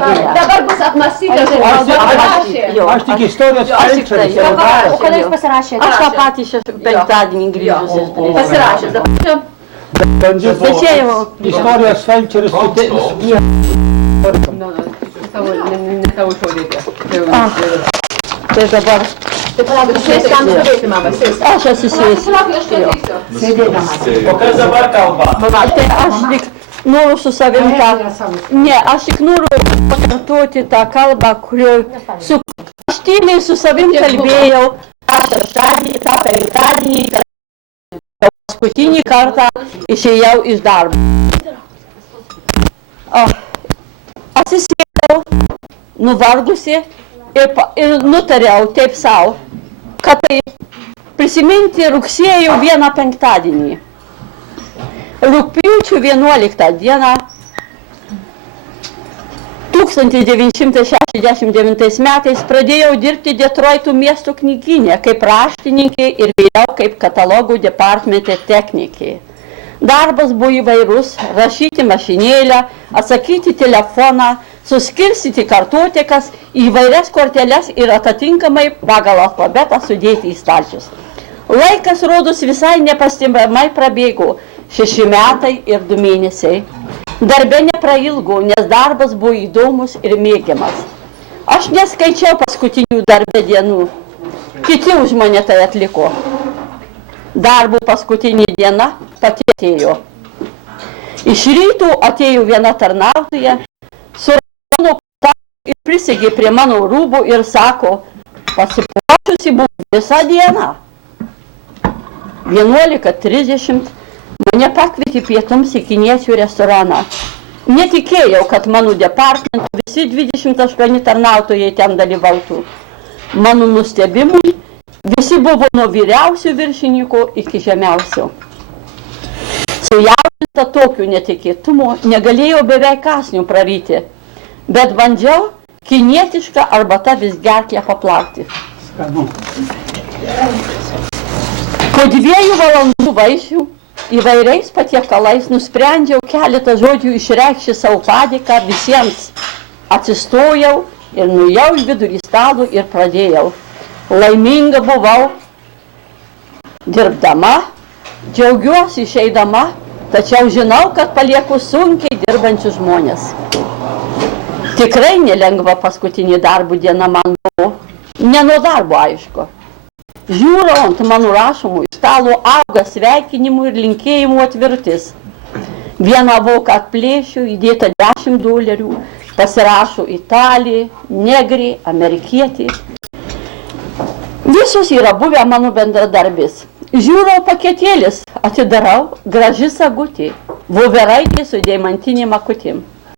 knyginę. Dabar bus apmąstytas. Aš tik istorijos felčeris. O kada jūs pasirašėte? Aš tą patį penktadienį grįžusi iš Dresdeno. Pasirašęs. Tai čia jau... Istorijos felčeris Ne tavo šaudėtė. Tai dabar... Tai palauk, sėsk ten stovėti, mama, sėsk. Aš atsisėsiu. O kas dabar kalba? Tai aš tik noriu su savim tą... Ne, aš tik noriu pakartoti tą kalbą, kuriuo... Aš tyliai su savim kalbėjau tą šeštadienį, tą penktadienį, paskutinį kartą išėjau iš darbo. Atsisėdau, nuvargusi ir nutariau taip savo, kad tai prisiminti rugsėjo 1 penktadienį. Rugpjūčio 11 dieną 1969 metais pradėjau dirbti Detroito miesto knygyne kaip raštininkė ir vėliau kaip katalogų departamente technikė. Darbas buvo įvairus – rašyti mašinėlę, atsakyti telefoną, suskirstyti kartotekas, įvairias korteles ir atitinkamai pagal alfabetą sudėti į stalčius. Laikas, rodos, visai nepastebimai prabėgo – 6 metai ir 2 mėnesiai. Darbe neprailgo, nes darbas buvo įdomus ir mėgiamas. Aš neskaičiau paskutinių darbe dienų. Kiti už mane tai atliko. Darbo paskutinė diena pati atėjo. Iš rytų atėjo viena tarnautoja, su raudonu kostiumu ir prisigė prie mano rūbų ir sako, pasipuošusi buvo visą dieną. 11:30 mane pakvietė pietums į kiniečių restoraną. Netikėjau, kad mano departamento visi 28 tarnautojai ten dalyvautų. Mano nustebimui visi buvo nuo vyriausių viršininkų iki žemiausių. Sujaudinta tokių netikėtumų negalėjau beveik kąsnių praryti, bet bandžiau kinietišką arbatą vis gerklę paplauti. Po 2 valandų vaišių įvairiais patiekalais nusprendžiau keletą žodžių išreikšti savo padėką visiems. Atsistojau ir nuėjau į vidurį stalo ir pradėjau. Laiminga buvau dirbdama, džiaugiuosi išeidama, tačiau žinau, kad palieku sunkiai dirbančius žmonės. Tikrai nelengva paskutinė darbo diena man buvo. Ne nuo darbo, aišku. Žiūriu ant mano rašomų stalo auga sveikinimų ir linkėjimų atvirtis. Vieną voką atplėšiu, įdėta $10, pasirašo Italija, Negrė, Amerikietė. Visos yra buvę mano bendradarbis. Žiūriu paketėlis, atidarau, graži sagutė, voveraitė su deimantinėm akutim.